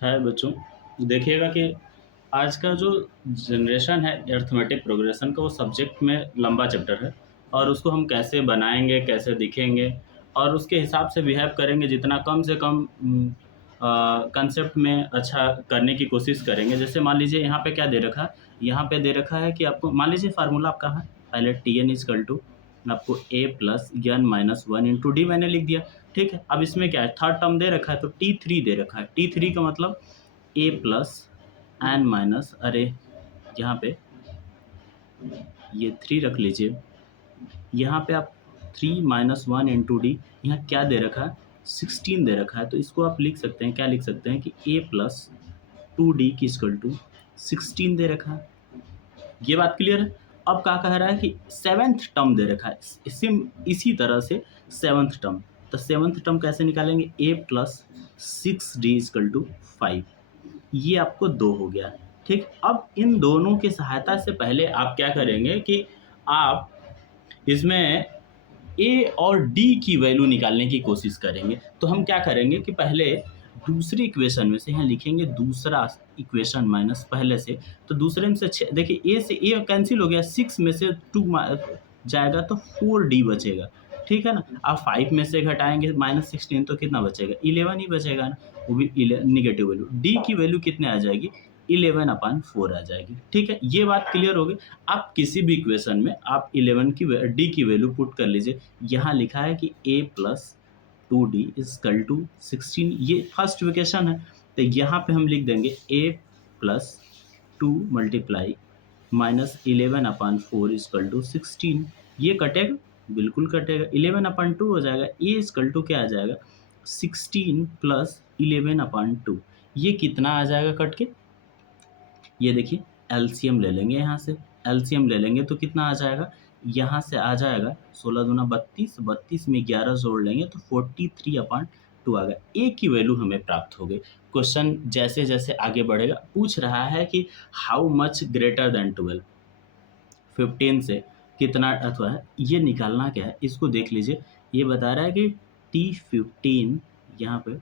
है बच्चों, देखिएगा कि आज का जो जनरेशन है अरिथमेटिक प्रोग्रेशन का, वो सब्जेक्ट में लंबा चैप्टर है और उसको हम कैसे बनाएँगे, कैसे दिखेंगे और उसके हिसाब से बिहेव करेंगे, जितना कम से कम कंसेप्ट में अच्छा करने की कोशिश करेंगे। जैसे मान लीजिए यहाँ पे क्या दे रखा है, यहाँ पे दे रखा है कि आपको मान लीजिए फ़ॉर्मूला आपका है, पहले Tn = आपको a + n - 1 × d मैंने लिख दिया, ठीक है? अब इसमें क्या है, थर्ड टर्म दे रखा है तो T3 दे रखा है। T3 का मतलब a + n माइनस, अरे यहाँ पे ये 3 रख लीजिए, यहाँ पे आप 3 - 1 × d, यहाँ क्या दे रखा है, 16 दे रखा है, तो इसको आप लिख सकते हैं, क्या लिख सकते हैं कि a + 2d की इक्वल टू 16 दे रखा है। ये बात क्लियर है? अब क्या कह रहा है कि सेवेंथ टर्म दे रखा है, इसी तरह से सेवेंथ टर्म, तो सेवेंथ टर्म कैसे निकालेंगे, a + 6d = 5, ये आपको 2 हो गया, ठीक? अब इन दोनों की सहायता से पहले आप क्या करेंगे कि आप इसमें ए और डी की वैल्यू निकालने की कोशिश करेंगे। तो हम क्या करेंगे कि पहले दूसरी इक्वेशन में से यहाँ लिखेंगे दूसरा इक्वेशन माइनस पहले से, तो दूसरे में से देखिए ए से ए कैंसिल हो गया, 6 में से 2 जाएगा तो 4d बचेगा, ठीक है ना? आप 5 में से घटाएंगे -16 तो कितना बचेगा, 11 ही बचेगा ना, वो भी निगेटिव वैल्यू। डी की वैल्यू कितने आ जाएगी, 11/4 आ जाएगी, ठीक है? ये बात क्लियर हो गई। आप किसी भी इक्वेशन में आप 11 की डी की वैल्यू पुट कर लीजिए। यहाँ लिखा है कि a + 2d = 16, ये फर्स्ट इक्वेशन है, तो यहाँ पे हम लिख देंगे a + 2 × -11/4 = 16। ये कटेगा, बिल्कुल कटेगा, 11/2 हो जाएगा, a = क्या आ जाएगा, 16 + 11/2, ये कितना आ जाएगा कट के, ये देखिए एलसीएम ले लेंगे, यहाँ से एलसीएम ले लेंगे तो कितना आ जाएगा, यहाँ से आ जाएगा 16 दूना 32, 32 में 11 जोड़ लेंगे तो 43/2 आ गया। ए की वैल्यू हमें प्राप्त हो गई। क्वेश्चन जैसे जैसे आगे बढ़ेगा पूछ रहा है कि हाउ मच ग्रेटर देन 12, 15 से कितना अथवा है, ये निकालना क्या है, इसको देख लीजिए। ये बता रहा है कि T15, यहाँ पे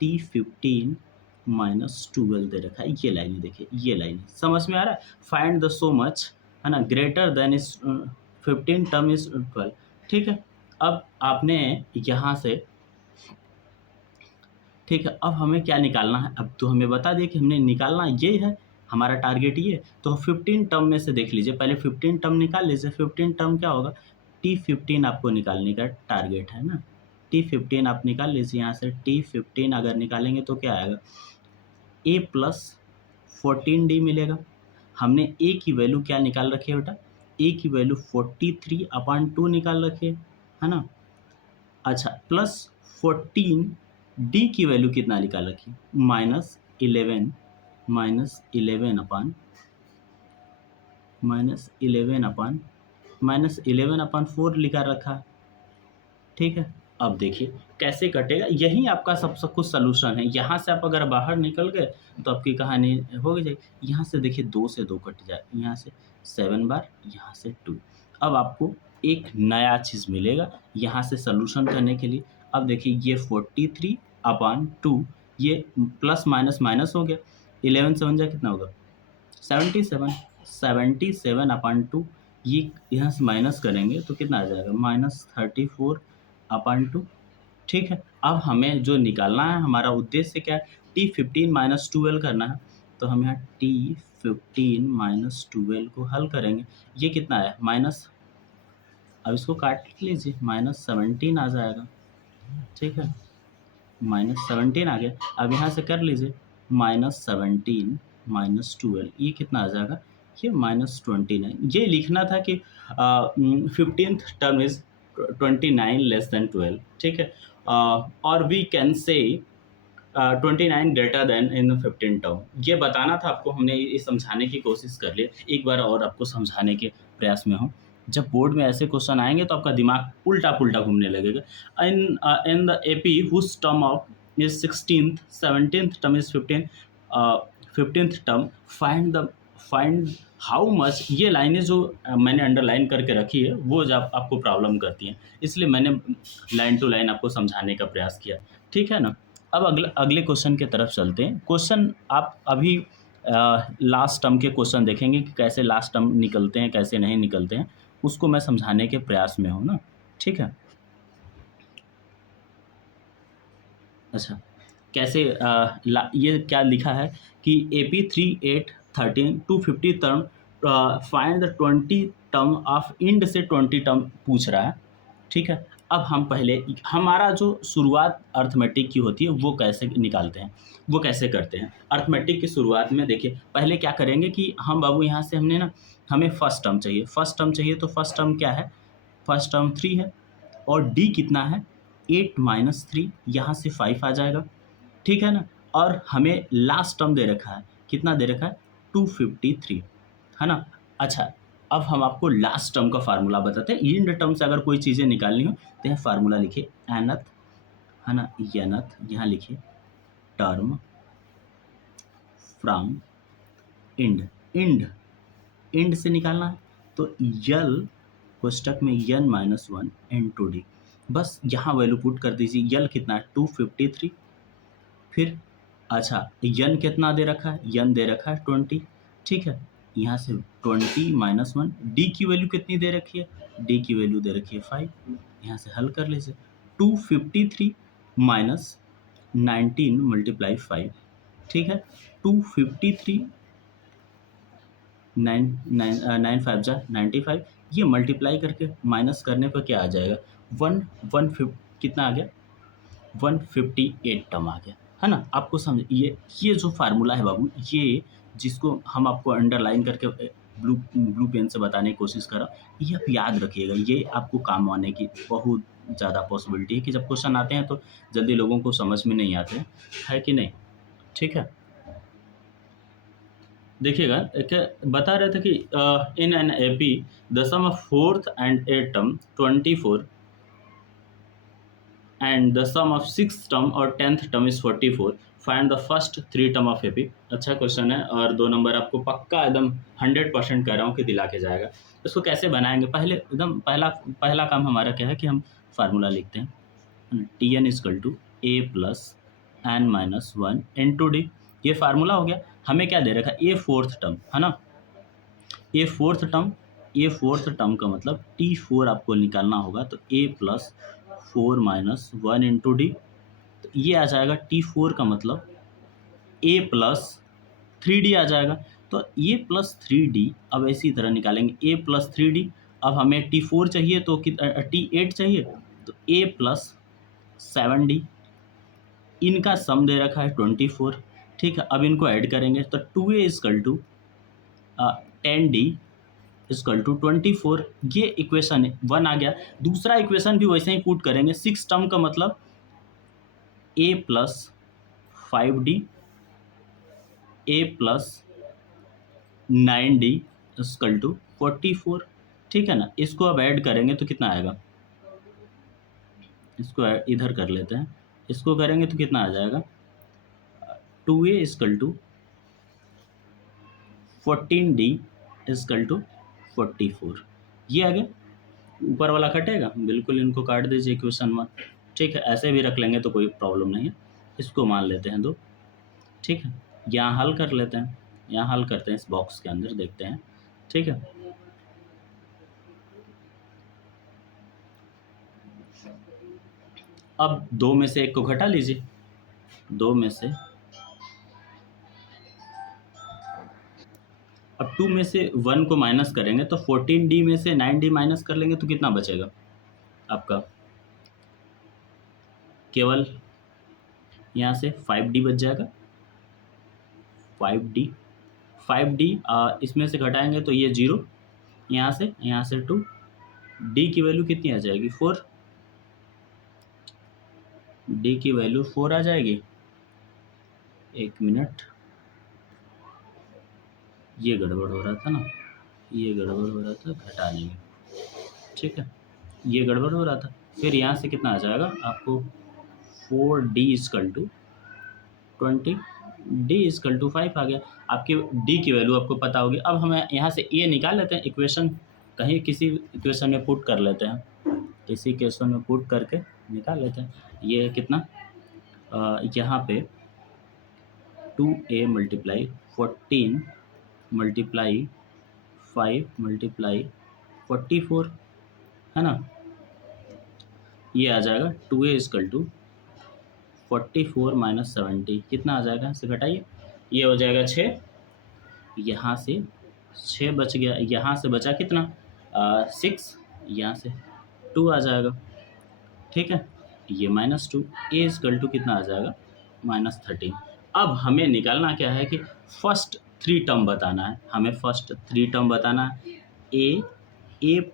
T15 - 12 दे रखा है, ये लाइन देखिए, ये लाइन समझ में आ रहा है, फाइंड द सो मच, है ना, greater than is 15 term is 12, ठीक है? अब आपने यहाँ से, ठीक है, अब हमें क्या निकालना है, अब तो हमें बता दिए कि हमने निकालना ये है, हमारा टारगेट ये है। तो 15 टर्म में से देख लीजिए, पहले 15 टर्म निकाल लीजिए। 15 टर्म क्या होगा, T15 आपको निकालने का टारगेट है ना, T15 आप निकाल लीजिए। यहाँ से T15 अगर निकालेंगे तो क्या आएगा, a + 14d मिलेगा। हमने a की वैल्यू क्या निकाल रखी है बेटा, a की वैल्यू 43/2 निकाल रखी है ना? अच्छा, प्लस 14 डी की वैल्यू कितना निकाल रखी, -11, -11/4 लिखा रखा है, ठीक है? अब देखिए कैसे कटेगा, यही आपका सब कुछ सॉल्यूशन है। यहाँ से आप अगर बाहर निकल गए तो आपकी कहानी हो गई जाएगी। यहाँ से देखिए 2 से 2 कट जाए, यहाँ से 7 बार, यहाँ से 2। अब आपको एक नया चीज़ मिलेगा यहाँ से सॉल्यूशन करने के लिए। अब देखिए ये 43/2, ये प्लस माइनस माइनस हो गया, 11 7 जा कितना होगा, 77, 77/2, ये यहाँ से माइनस करेंगे तो कितना आ जाएगा, -34/2, ठीक है? अब हमें जो निकालना है, हमारा उद्देश्य क्या है, T15 - 12 करना है, तो हम यहाँ T15 - 12 को हल करेंगे। ये कितना आया, माइनस, अब इसको काट लीजिए, -17 आ जाएगा, ठीक है? -17 आ गया। अब यहाँ से कर लीजिए, -17 - 12, ये कितना आ जाएगा, ये -29। ये लिखना था कि 15th term is 29 less than 12, ठीक है? और we can say 29 greater then in 15 term, ये बताना था आपको, हमने ये समझाने की कोशिश कर ली। एक बार और आपको समझाने के प्रयास में हूँ। जब बोर्ड में ऐसे क्वेश्चन आएँगे तो आपका दिमाग उल्टा-पुल्टा घूमने लगेगा। In the AP whose term of is 16th, 17th term is 15, 15th term, find how much, ये लाइनें जो मैंने अंडरलाइन करके रखी है वो जब आपको प्रॉब्लम करती हैं, इसलिए मैंने लाइन टू लाइन आपको समझाने का प्रयास किया, ठीक है ना? अब अगले क्वेश्चन की तरफ चलते हैं। क्वेश्चन आप अभी लास्ट टर्म के क्वेश्चन देखेंगे कि कैसे लास्ट टर्म निकलते हैं, कैसे नहीं निकलते हैं, उसको मैं समझाने के प्रयास में हूँ ना, ठीक है। अच्छा, कैसे ये क्या लिखा है कि AP 3813 250 term, find the 20 term of end से 20 टर्म पूछ रहा है, ठीक है। अब हम पहले हमारा जो शुरुआत अर्थमेटिक की होती है वो कैसे निकालते हैं, वो कैसे करते हैं। अर्थमेटिक की शुरुआत में देखिए पहले क्या करेंगे कि हम बाबू यहाँ से हमने ना, हमें फर्स्ट टर्म चाहिए, फर्स्ट टर्म चाहिए, तो फर्स्ट टर्म क्या है, फर्स्ट टर्म 3 है, और डी कितना है 8 माइनस 3, यहाँ से 5 आ जाएगा, ठीक है ना। और हमें लास्ट टर्म दे रखा है, कितना दे रखा है 253, है ना। अच्छा, अब हम आपको लास्ट टर्म का फार्मूला बताते हैं। इन टर्म से अगर कोई चीज़ें निकालनी हो तो यहाँ फार्मूला लिखिए एनथ, है ना, एनथ, यहाँ लिखिए term from end, end end से निकालना है तो यल कोष्टक में n minus one into d, बस यहाँ वैल्यू पुट कर दीजिए। यल कितना है 253, फिर अच्छा यन कितना दे रखा है, यन दे रखा है 20, ठीक है। यहाँ से 20 माइनस वन, डी की वैल्यू कितनी दे रखी है, डी की वैल्यू दे रखी है 5, यहाँ से हल कर लीजिए। 253 माइनस 19 मल्टीप्लाई 5, ठीक है। 253 नाइन फाइव जा 95, ये मल्टीप्लाई करके माइनस करने पर क्या आ जाएगा, कितना आ गया 158 टर्म आ गया, है ना। आपको समझ ये जो फार्मूला है बाबू, ये जिसको हम आपको अंडरलाइन करके ब्लू पेन से बताने की कोशिश कर रहा हूँ, ये आप याद रखिएगा, ये आपको काम आने की बहुत ज़्यादा पॉसिबिलिटी है कि जब क्वेश्चन आते हैं तो जल्दी लोगों को समझ में नहीं आते हैं, है कि नहीं, ठीक है। देखिएगा एक बता रहे थे कि in an AP the sum of fourth and eight term 24 and the sum of six term और 10th term is 44, find the first 3 term of AP। अच्छा क्वेश्चन है, और 2 नंबर आपको पक्का एकदम 100% कह रहा हूँ कि दिला के जाएगा। इसको कैसे बनाएंगे, पहले एकदम पहला काम हमारा क्या है कि हम फार्मूला लिखते हैं, TN is equal to A plus n minus one into d, ये फार्मूला हो गया। हमें क्या दे रखा है, ए फोर्थ टर्म, है ना, ए फोर्थ टर्म, ए फोर्थ टर्म का मतलब T4 आपको निकालना होगा, तो A plus 4 minus one into D, तो ये आ जाएगा T4 का मतलब A प्लस 3D आ जाएगा। तो ए प्लस 3D अब इसी तरह निकालेंगे, A प्लस 3D, अब हमें T4 चाहिए तो T8 चाहिए, तो A प्लस 7D, इनका सम दे रखा है 24, ठीक है। अब इनको ऐड करेंगे तो 2A is equal to 10D is equal to 24, ये इक्वेशन 1 आ गया। दूसरा इक्वेशन भी वैसे ही पुट करेंगे, 6 टर्म का मतलब A प्लस 5D, A प्लस 9D इजकल टू 44, ठीक है ना। इसको अब ऐड करेंगे तो कितना आएगा, इसको इधर कर लेते हैं, इसको करेंगे तो कितना आ जाएगा 2A is equal to 14D is equal to 44, ये आ गया। ऊपर वाला कटेगा, बिल्कुल इनको काट दीजिए इक्वेशन 1, ठीक है। ऐसे भी रख लेंगे तो कोई प्रॉब्लम नहीं है। इसको मान लेते हैं 2, ठीक है। यहाँ हल कर लेते हैं, यहाँ हल करते हैं, इस बॉक्स के अंदर देखते हैं, ठीक है। अब 2 में से 1 को घटा लीजिए, 2 में से, अब 2 में से 1 को माइनस करेंगे तो 14D में से 9D माइनस कर लेंगे तो कितना बचेगा आपका, केवल यहाँ से 5D बच जाएगा, 5D, 5D इसमें से घटाएंगे तो ये 0, यहाँ से 2, D की वैल्यू कितनी आ जाएगी 4, D की वैल्यू 4 आ जाएगी। एक मिनट, ये गड़बड़ हो रहा था ना, ये गड़बड़ हो रहा था, घटा लेंगे, ठीक है, ये गड़बड़ हो रहा था। फिर यहाँ से कितना आ जाएगा आपको 4D is equal to 20, D is equal to 5 आ गया। आपकी D की वैल्यू आपको पता होगी। अब हमें यहाँ से A निकाल लेते हैं, इक्वेशन कहीं किसी इक्वेशन में पुट कर लेते हैं, किसी इक्वेशन में पुट करके निकाल लेते हैं। ये कितना यहाँ पे 2a मल्टीप्लाई 14 मल्टीप्लाई 5 मल्टीप्लाई 44 है ना, ये आ जाएगा 2a इजकल टू 44 माइनस 70, कितना आ जाएगा, से घटाइए, ये हो जाएगा 6, यहाँ से 6 बच गया, यहाँ से बचा कितना 6, यहाँ से 2 आ जाएगा, ठीक है, ये -2, ए इजकल टू कितना आ जाएगा -13। अब हमें निकालना क्या है कि फर्स्ट 3 टर्म बताना है, हमें फर्स्ट 3 टर्म बताना है, ए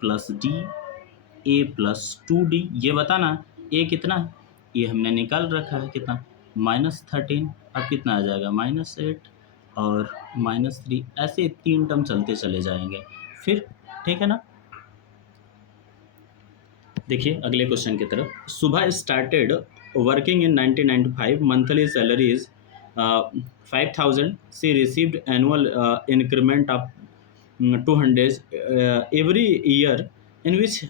प्लस डी, ए प्लस 2d, ये बताना है, ए कितना है, ये हमने निकाल रखा है कितना -13, अब कितना आ जाएगा -8 और -3, ऐसे 3 टर्म चलते चले जाएंगे फिर, ठीक है ना। देखिए अगले क्वेश्चन की तरफ, Subba started working in 1995, monthly salary is 5000, she received annual increment of 200 every year, in which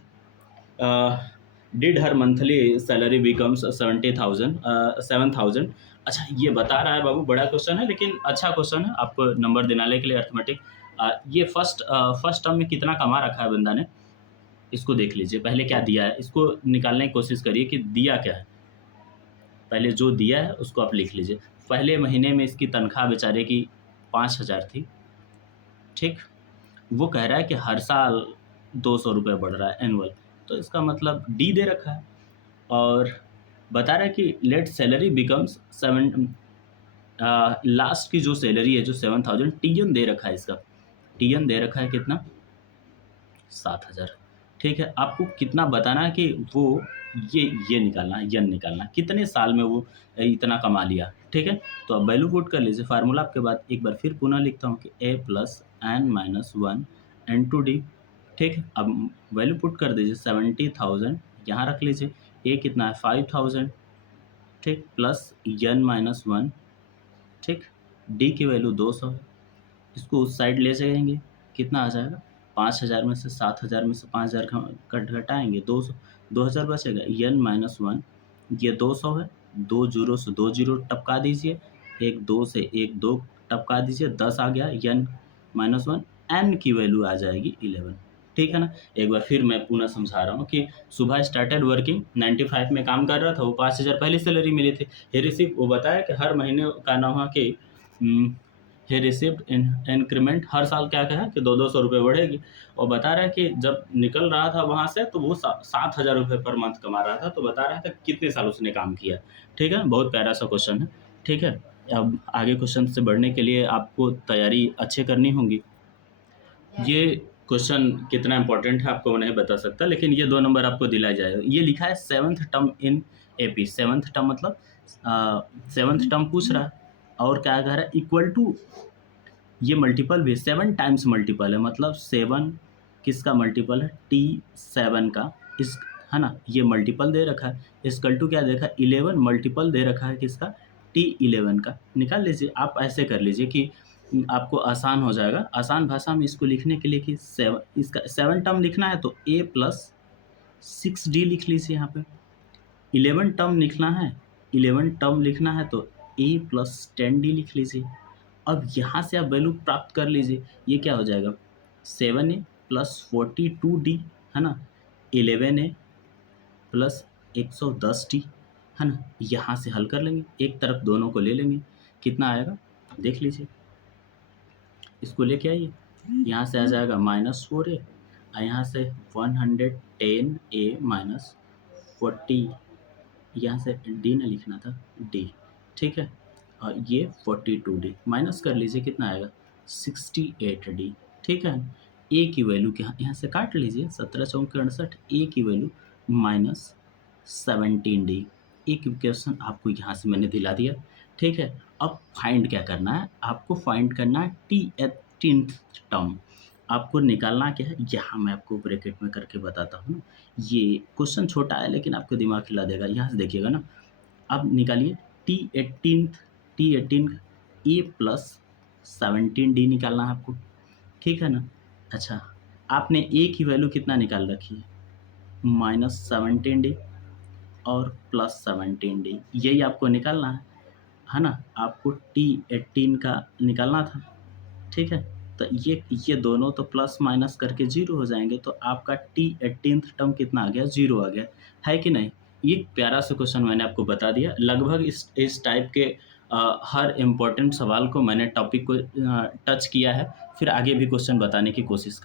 did her monthly salary becomes 7,000। अच्छा ये बता रहा है बाबू, बड़ा क्वेश्चन है लेकिन अच्छा क्वेश्चन है, आपको नंबर दिलाने के लिए अर्थमेटिक। ये फर्स्ट टर्म में कितना कमा रखा है बंदा ने, इसको देख लीजिए, पहले क्या दिया है इसको निकालने की कोशिश करिए कि दिया क्या है, पहले जो दिया है उसको आप लिख लीजिए। पहले महीने में इसकी तनख्वाह बेचारे की 5,000 थी, ठीक, वो कह रहा है कि हर साल 200 रुपये बढ़ रहा है एनुअल, तो इसका मतलब डी दे रखा है, और बता रहा है कि लेट सैलरी बिकम्स 7, लास्ट की जो सैलरी है जो 7,000, टीएन दे रखा है, इसका टीएन दे रखा है कितना 7,000, ठीक है। आपको कितना बताना है कि वो ये निकालना है, यन निकालना है, कितने साल में वो इतना कमा लिया, ठीक है। तो अब वैल्यू पुट कर लीजिए, फार्मूला आपके बाद एक बार फिर पुनः लिखता हूँ कि a plus n minus 1 n2 d, ठीक है। अब वैल्यू पुट कर दीजिए, 70,000 यहाँ रख लीजिए, a कितना है 5,000, ठीक, प्लस n माइनस 1, ठीक, d की वैल्यू 200 है, इसको उस साइड ले जाएंगे, कितना आ जाएगा 5,000 में से 7,000 में से 5,000 कट घटाएंगे, 200, 2,000 बचेगा, n माइनस 1, ये 200 है, 2 जीरो से 2 जीरो टपका दीजिए, एक 2 से एक 2 टपका दीजिए, 10 आ गया, n माइनस 1, n की वैल्यू आ जाएगी 11, ठीक है ना। एक बार फिर मैं पुनः समझा रहा हूँ कि सुबह स्टार्टेड वर्किंग 95 में काम कर रहा था, वो 5,000 पहली सैलरी मिली थी, हे रिसीव, वो बताया कि हर महीने का नाम है कि हे रिसिव्ड इंक्रीमेंट, हर साल क्या कहा कि 200 रुपये बढ़ेगी, और बता रहा है कि जब निकल रहा था वहाँ से तो वो 7,000 रुपये पर मंथ कमा रहा था, तो बता रहा था कितने साल उसने काम किया, ठीक है। बहुत प्यारा सा क्वेश्चन है, ठीक है। अब आगे क्वेश्चन से बढ़ने के लिए आपको तैयारी अच्छे करनी होगी। ये क्वेश्चन कितना इंपॉर्टेंट है आपको नहीं बता सकता, लेकिन ये 2 नंबर आपको दिलाया जाएगा। ये लिखा है 7th term in AP, 7th term मतलब 7th टर्म पूछ रहा है, और क्या कह रहा है, इक्वल टू, ये मल्टीपल भी 7 टाइम्स मल्टीपल है, मतलब 7 किसका मल्टीपल है, T7 का, इस, है ना, ये मल्टीपल दे रखा है, इसकल टू क्या देखा 11 मल्टीपल दे रखा है किसका, T11 का, निकाल लीजिए। आप ऐसे कर लीजिए कि आपको आसान हो जाएगा, आसान भाषा में इसको लिखने के लिए कि 7, इसका 7 टर्म लिखना है तो a प्लस 6d लिख लीजिए, यहाँ पे 11 टर्म लिखना है, 11 टर्म लिखना है तो a प्लस 10d लिख लीजिए। अब यहाँ से आप वैल्यू प्राप्त कर लीजिए, ये क्या हो जाएगा 7a प्लस 42d, है ना, 11a प्लस 110d, है ना, यहाँ से हल कर लेंगे, एक तरफ दोनों को ले लेंगे, कितना आएगा देख लीजिए, इसको लेके आइए, यहाँ से आ जाएगा -4a, और यहाँ से 110a माइनस 40, यहाँ से d ना लिखना था d, ठीक है, और ये 42d माइनस कर लीजिए, कितना आएगा 68d, ठीक है। a की वैल्यू क्या, यहाँ से काट लीजिए, 17 चौके 68, a की वैल्यू -17d। एक क्वेश्चन आपको यहाँ से मैंने दिला दिया, ठीक है। अब फाइंड क्या करना है, आपको फाइंड करना है T18th टर्म, आपको निकालना क्या है, यहाँ मैं आपको ब्रैकेट में करके बताता हूँ। ये क्वेश्चन छोटा है लेकिन आपको दिमाग हिला देगा, यहाँ से देखिएगा ना, अब निकालिए T18 a प्लस 17d निकालना है आपको, ठीक है ना। अच्छा, आपने a की वैल्यू कितना निकाल रखी है -17d, और प्लस 17D यही आपको निकालना है ना? आपको T18 का निकालना था, ठीक है? तो ये दोनों तो प्लस माइनस करके 0 हो जाएँगे, तो आपका T18th टर्म कितना आ गया? 0 आ गया, है कि नहीं? ये प्यारा सा क्वेश्चन मैंने आपको बता दिया। लगभग इस टाइप के हर इम्पोर्टेंट सवाल को मैंने टॉपिक को टच किया है, फिर आगे भी क्वेश्चन बताने की कोशिश कर